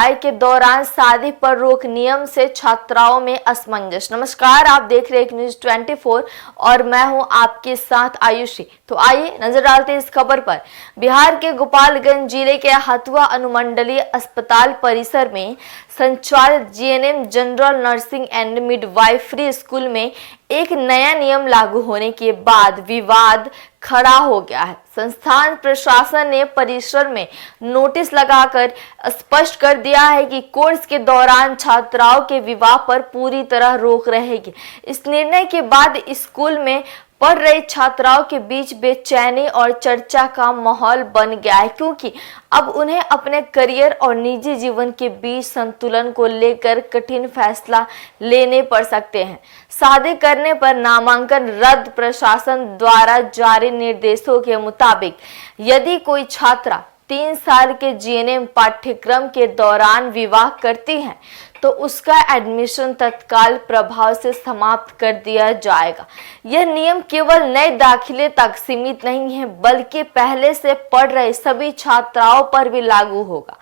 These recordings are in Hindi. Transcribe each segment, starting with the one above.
पढ़ाई के दौरान शादी पर रोक नियम से छात्राओं में असमंजस। नमस्कार, आप देख रहे हैं न्यूज़ 24 और मैं हूं आपके साथ आयुषी। तो आइए नजर डालते हैं इस खबर पर। बिहार के गोपालगंज जिले के हथुआ अनुमंडलीय अस्पताल परिसर में संचालित GNM general nursing and midwifery school में एक नया नियम लागू होने के बाद विवाद खड़ा हो गया है। संस्थान प्रशासन ने परिसर में नोटिस लगाकर स्पष्ट कर दिया है कि कोर्स के दौरान छात्राओं के विवाह पर पूरी तरह रोक रहेगी। इस निर्णय के बाद स्कूल में पढ़ रही छात्राओं के बीच बेचैनी और चर्चा का माहौल बन गया है, क्योंकि अब उन्हें अपने करियर और निजी जीवन के बीच संतुलन को लेकर कठिन फैसला लेने पड़ सकते हैं। शादी करने पर नामांकन रद्द। प्रशासन द्वारा जारी निर्देशों के मुताबिक यदि कोई छात्रा 3 साल के जीएनएम पाठ्यक्रम के दौरान विवाह करती है तो उसका एडमिशन तत्काल प्रभाव से समाप्त कर दिया जाएगा। यह नियम केवल नए दाखिले तक सीमित नहीं है, बल्कि पहले से पढ़ रहे सभी छात्राओं पर भी लागू होगा।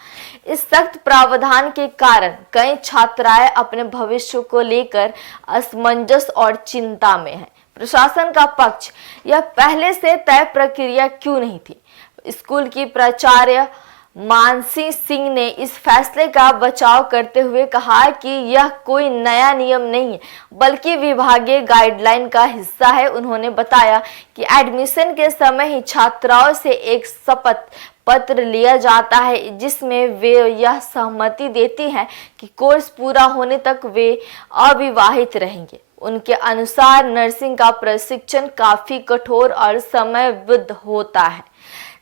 इस सख्त प्रावधान के कारण कई छात्राएं अपने भविष्य को लेकर असमंजस और चिंता में हैं। प्रशासन का पक्ष, यह पहले से तय प्रक्रिया क्यों नहीं थी? स्कूल की प्राचार्य मानसी सिंह ने इस फैसले का बचाव करते हुए कहा कि यह कोई नया नियम नहीं है, बल्कि विभागीय गाइडलाइन का हिस्सा है। उन्होंने बताया कि एडमिशन के समय ही छात्राओं से एक शपथ पत्र लिया जाता है, जिसमें वे यह सहमति देती हैं कि कोर्स पूरा होने तक वे अविवाहित रहेंगे। उनके अनुसार नर्सिंग का प्रशिक्षण काफी कठोर और समयबद्ध होता है,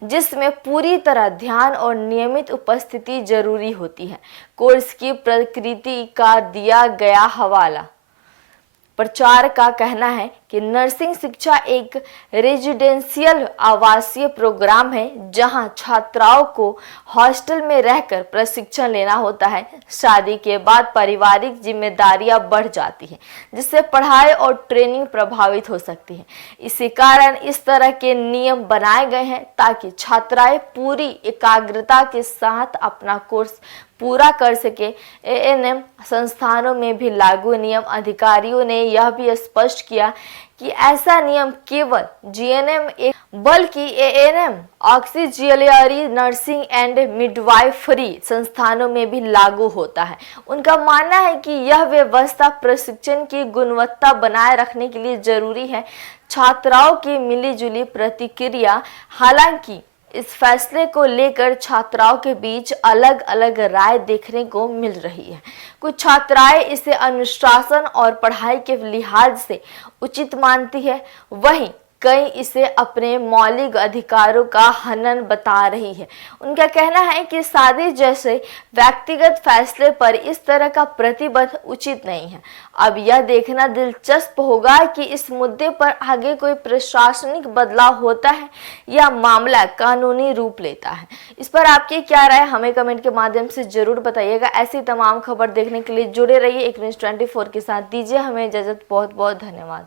जिसमें पूरी तरह ध्यान और नियमित उपस्थिति जरूरी होती है। कोर्स की प्रकृति का दिया गया हवाला। प्रचार का कहना है कि नर्सिंग शिक्षा एक रेजिडेंशियल आवासीय प्रोग्राम है, जहां छात्राओं को हॉस्टल में रहकर प्रशिक्षण लेना होता है। शादी के बाद पारिवारिक जिम्मेदारियां बढ़ जाती हैं, जिससे पढ़ाई और ट्रेनिंग प्रभावित हो सकती है। इसी कारण इस तरह के नियम बनाए गए हैं ताकि छात्राएं पूरी एकाग्रता के साथ अपना कोर्स पूरा कर सके। एएनएम संस्थानों में भी लागू नियम। अधिकारियों ने यह भी स्पष्ट किया कि ऐसा नियम केवल जीएनएम बल्कि एएनएम ऑक्सीलियरी नर्सिंग एंड मिडवाइफरी संस्थानों में भी लागू होता है। उनका मानना है कि यह व्यवस्था प्रशिक्षण की गुणवत्ता बनाए रखने के लिए जरूरी है। छात्राओं की मिलीजुली प्रतिक्रिया। हालांकि इस फैसले को लेकर छात्राओं के बीच अलग अलग राय देखने को मिल रही है। कुछ छात्राएं इसे अनुशासन और पढ़ाई के लिहाज से उचित मानती है, वहीं कई इसे अपने मौलिक अधिकारों का हनन बता रही है। उनका कहना है कि शादी जैसे व्यक्तिगत फैसले पर इस तरह का प्रतिबंध उचित नहीं है। अब यह देखना दिलचस्प होगा कि इस मुद्दे पर आगे कोई प्रशासनिक बदलाव होता है या मामला कानूनी रूप लेता है। इस पर आपकी क्या राय, हमें कमेंट के माध्यम से जरूर बताइएगा। ऐसी तमाम खबर देखने के लिए जुड़े रहिए एक न्यूज़ 24 के साथ। दीजिए हमें इजाजत। बहुत बहुत धन्यवाद।